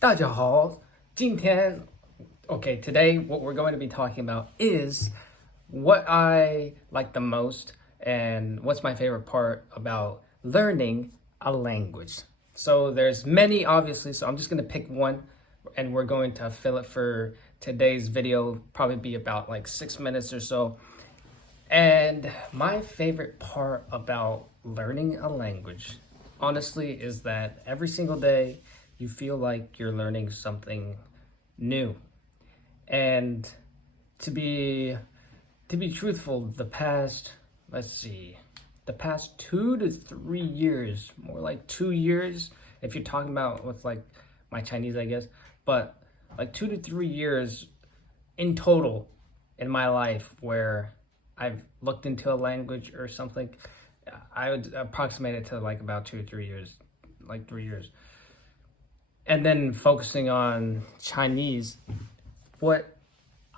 大家好，今天 okay, today what we're going to be talking about is what I like the most and what's my favorite part about learning a language. So there's many obviously, so I'm just going to pick one and we're going to fill it for today's video, probably be about like 6 minutes or so. And my favorite part about learning a language, honestly, is that every single day you feel like you're learning something new. And to be truthful, the past 2 to 3 years, more like 2 years, if you're talking about with like my Chinese, I guess, but like 2 to 3 years in total in my life where I've looked into a language or something. I would approximate it to like about 2 or 3 years, like 3 years. And then focusing on Chinese, what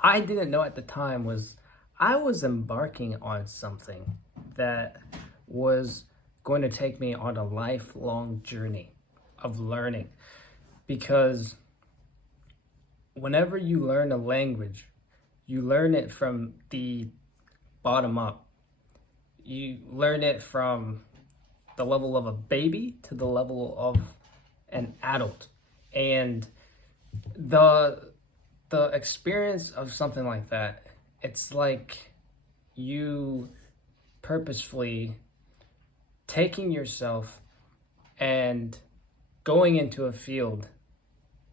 I didn't know at the time was I was embarking on something that was going to take me on a lifelong journey of learning. Because whenever you learn a language, you learn it from the bottom up. You learn it from the level of a baby to the level of an adult. And the experience of something like that, it's like you purposefully taking yourself and going into a field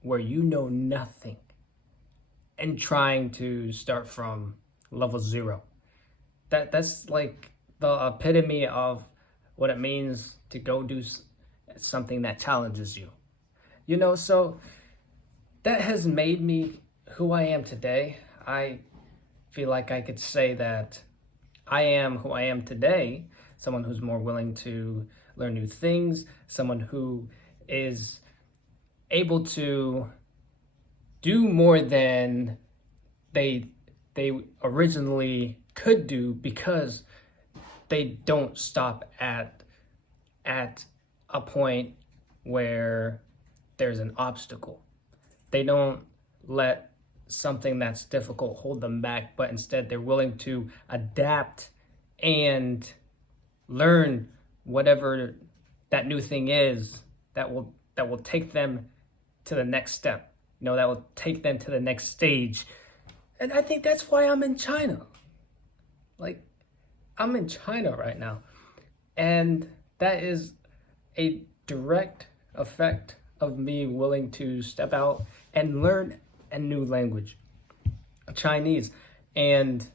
where you know nothing and trying to start from level zero. That's like the epitome of what it means to go do something that challenges you. So that has made me who I am today. I feel like I could say that I am who I am today, someone who's more willing to learn new things, someone who is able to do more than they originally could do because they don't stop at a point where there's an obstacle. They don't let something that's difficult hold them back, but instead they're willing to adapt and learn whatever that new thing is that will take them to the next step. That will take them to the next stage. And I think that's why I'm in China. Like, I'm in China right now. And that is a direct effect of me willing to step out and learn a new language, Chinese. And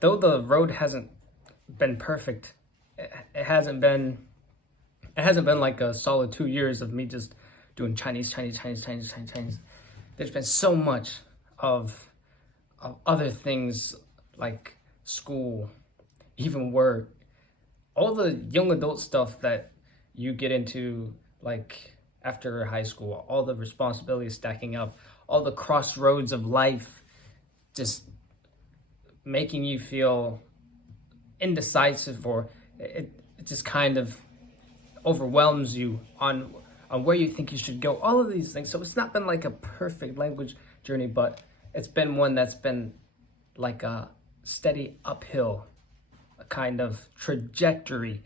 though the road hasn't been perfect, it hasn't been like a solid 2 years of me just doing Chinese. There's been so much of other things like school, even work, all the young adult stuff that you get into like after high school, all the responsibilities stacking up, all the crossroads of life just making you feel indecisive, or it just kind of overwhelms you on where you think you should go, all of these things. So it's not been like a perfect language journey, but it's been one that's been like a steady uphill, a kind of trajectory.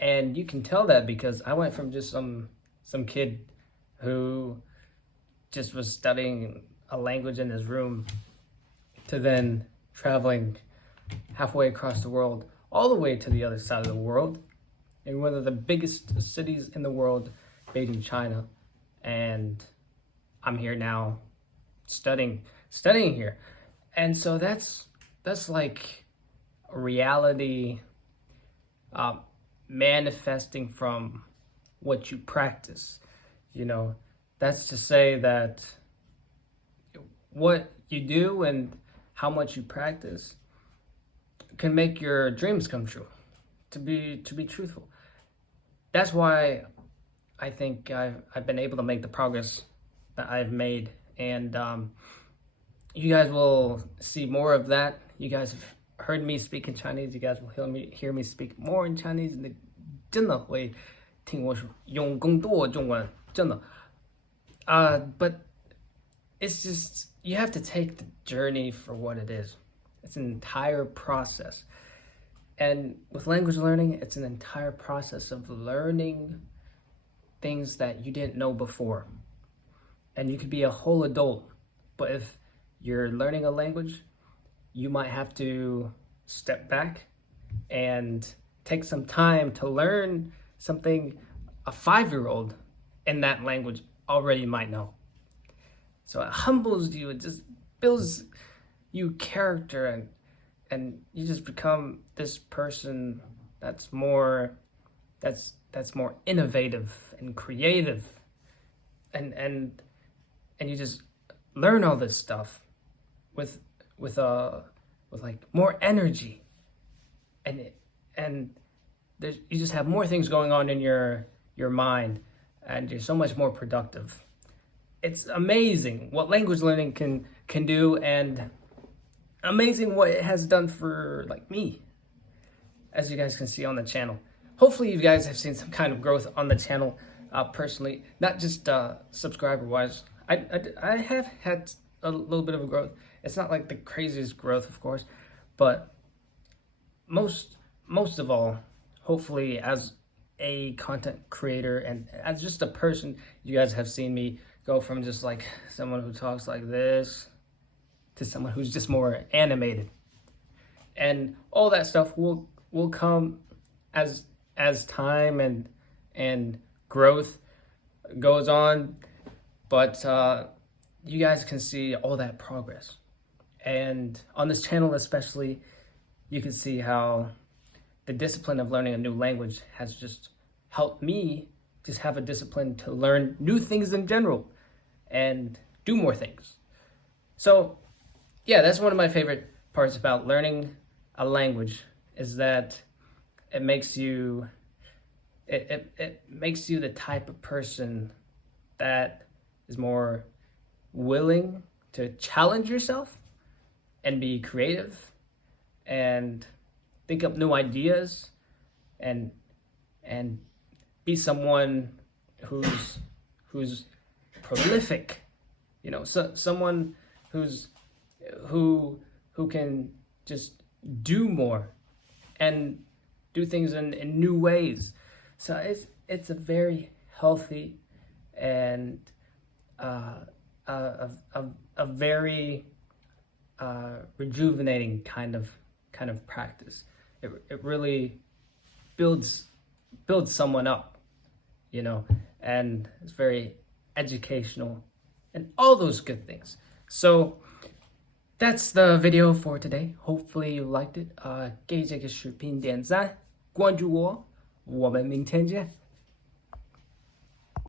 And you can tell that because I went from just some kid who just was studying a language in his room to then traveling halfway across the world, all the way to the other side of the world, in one of the biggest cities in the world, Beijing, China. And I'm here now studying here. And so that's like a reality manifesting from what you practice. That's to say that what you do and how much you practice can make your dreams come true, to be truthful. That's why I think I've been able to make the progress that I've made. And you guys will see more of that. You guys have heard me speak in Chinese. You guys will hear me speak more in Chinese. 真的会听我说用更多中文，真的。But it's just, you have to take the journey for what it is. It's an entire process. And with language learning, it's an entire process of learning things that you didn't know before. And you could be a whole adult, but if you're learning a language, you might have to step back and take some time to learn something a 5-year-old in that language already might know. So it humbles you, it just builds you character, and you just become this person that's more innovative and creative, and you just learn all this stuff with like more energy, and you just have more things going on in your mind, and you're so much more productive. It's amazing what language learning can do, and amazing what it has done for like me, as you guys can see on the channel. Hopefully you guys have seen some kind of growth on the channel, personally, not just subscriber wise. I have had a little bit of a growth. It's not like the craziest growth, of course, but most of all, hopefully as a content creator and as just a person, you guys have seen me go from just like someone who talks like this to someone who's just more animated, and all that stuff will come as time and growth goes on. But you guys can see all that progress, and on this channel especially, you can see how the discipline of learning a new language has just helped me just have a discipline to learn new things in general and do more things. So yeah, that's one of my favorite parts about learning a language, is that it makes you the type of person that is more willing to challenge yourself and be creative and think up new ideas and be someone who's prolific, so someone who can just do more and do things in new ways. So it's a very healthy and a very rejuvenating kind of practice. It really builds someone up, and it's very educational and all those good things. So that's the video for today. Hopefully you liked it. 给这个视频点赞，关注我，我们明天见。